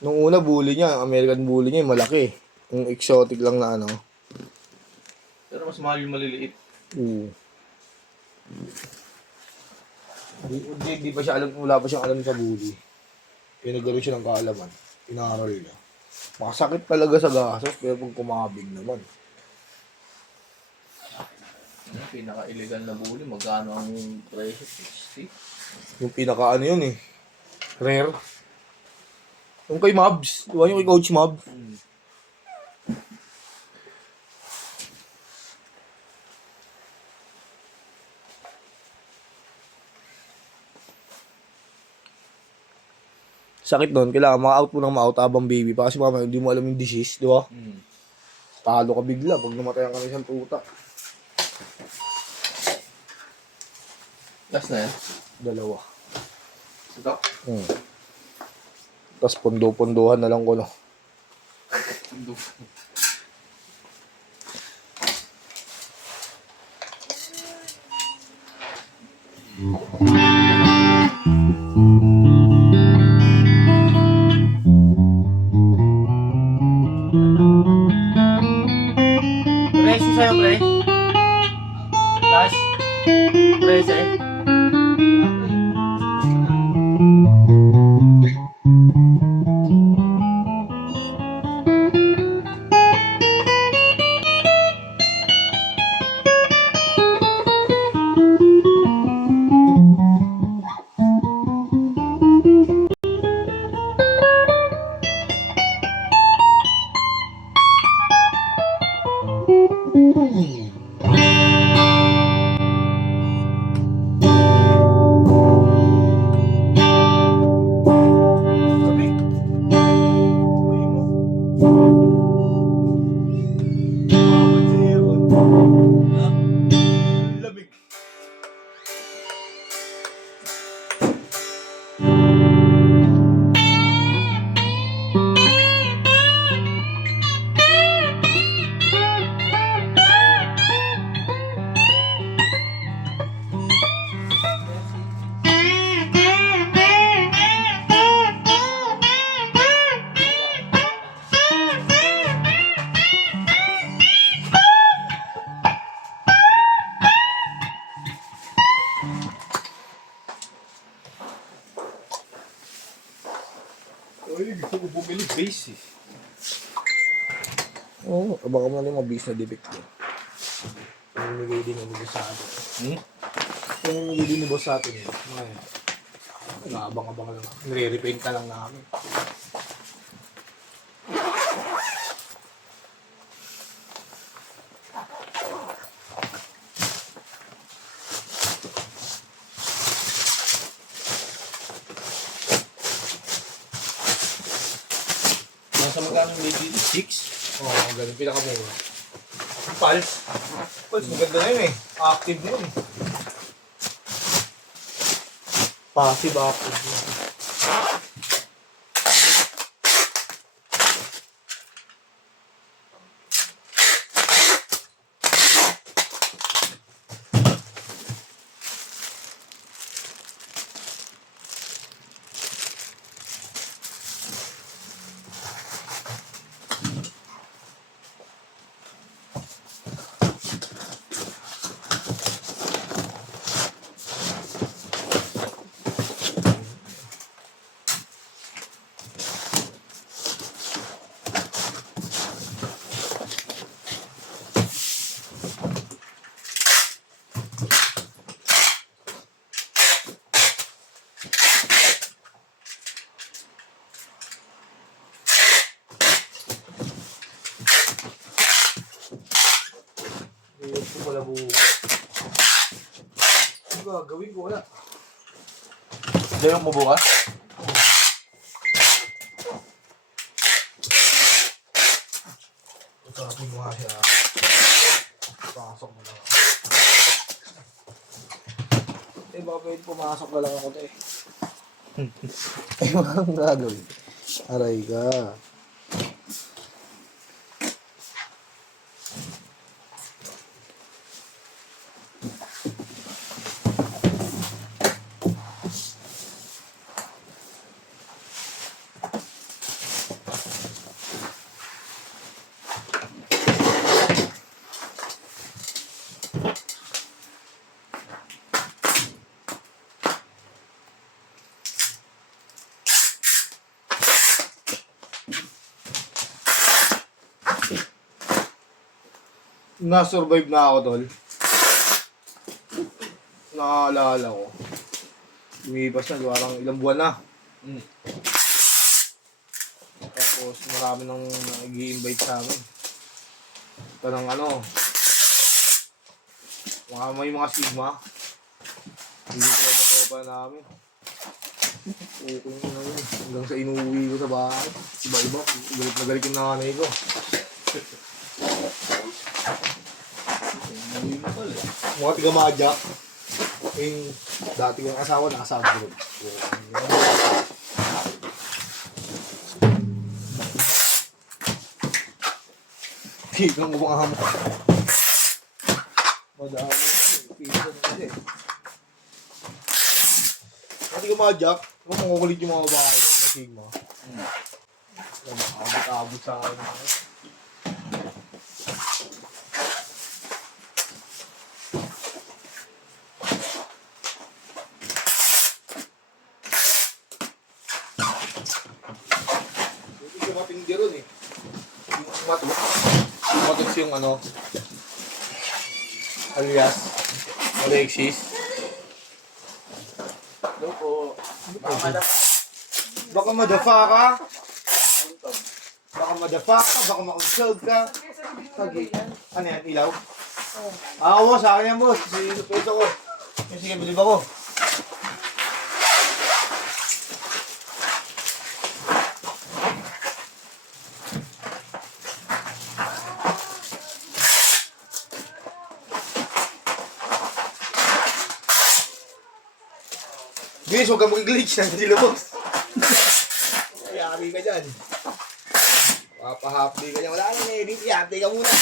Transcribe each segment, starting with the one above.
Nung una, bully niya, ang American bully niya, yung malaki. Yung exotic lang na ano. Pero mas mahal yung maliliit. Oo. Hindi pa siya alam, wala pa siyang alam sa bully. Kaya nagkaroon siya ng kaalaman. Inaral niya. Makasakit talaga sa gasos, pero pag kumabig naman. Yung pinaka-illegal na bully, magkano ang presyo? 60? Yung pinaka ano yun eh. Rare. Yung kay Mabs. Di ba yung kay Coach Mabs? Sakit doon. Kailangan ma-out mo ng ma-out habang baby pa. Kasi mamaya hindi mo alam yung disease. Di ba? Talo ka bigla pag namatayan ka ng isang tuta. Last na yan? Dalawa. Ito? Tapos pondo-pondohan na lang ko, no? Presi sa'yo, pre? Last? Presi? Uy, gusto ko bumili base eh. Oo, baka mo na yung mga base na defect ko. Namimigay din yung boss sa atin. Yung namimigay din yung boss sa atin. Naabang-abang lang. Nire-repaint ka lang namin. Nasa magkano yung lady? 6? Oo, ang ganun. Pinakamura. Pulse. Pulse, maganda na yun eh. Active na yun eh. Passive active na. Iyon ko pala bukas. Ano ba, gawin ko wala. Dayok mo bukas? Usapin mo nga siya. Pasok mo lang ako. Eh, baka pwede pumasok na lang ako to eh. Eh, makang gagawin. Aray ka. Na-survive na ako, tol. Nakaalala ko. Lumipas na, parang ilang buwan na. Mm. Tapos marami nang nag-i-invite sa amin. Parang ano, may mga sigma. Hindi ko tropa namin. Okay na yun. Hanggang sa inuwi ko sa bahay. Iba-iba. Galit na galit yung nanay ko. Hindi mo pala. Mga tiga-madyak. Yung dati kong asawa nasa abroad. Higang umaham. Madami. Pisa na kasi. Mga tiga-madyak. Kung makukulit yung mga bahay ko. Mga sigma. Abot-abot sa akin. Matindi ron eh. Yung matos yung ano, alias, Alexis. Loko. Baka madafa ka. Baka madafa ka, baka makonsog ka. Ano yan, ilaw? Oo, sa akin yan, boss. Sige, peso ko. Sige, bilib ako. Bis, huwag kang mag-glitch. Nandiyan boss. Yari ka dyan. Papahapdi ka dyan. Wala nang edit. Yate ka muna.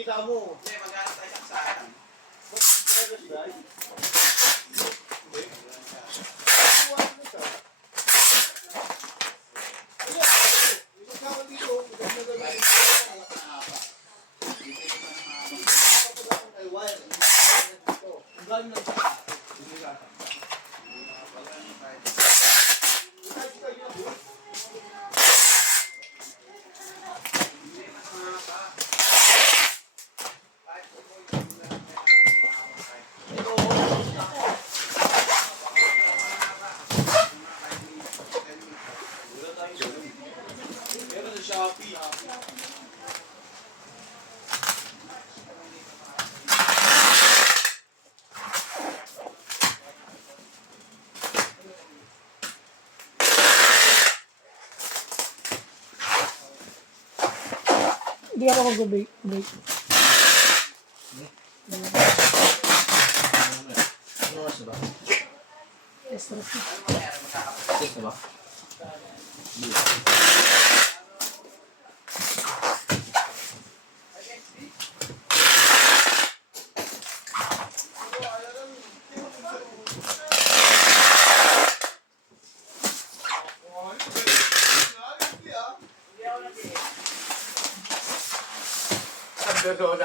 Kita mo. Hindi, mag-aantay tayo sa saan. Hindi ako mag-break. Ano oras na ba? Extra. Six na ba? Underdog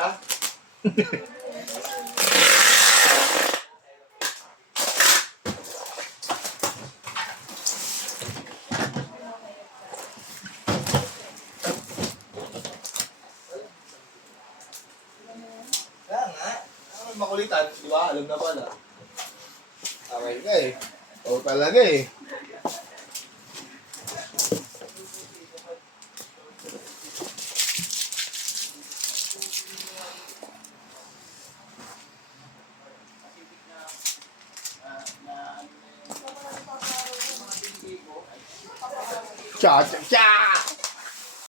makulitan, di ba? Alam na pala. Okay ka eh. Oo talaga eh. Cha cha cha!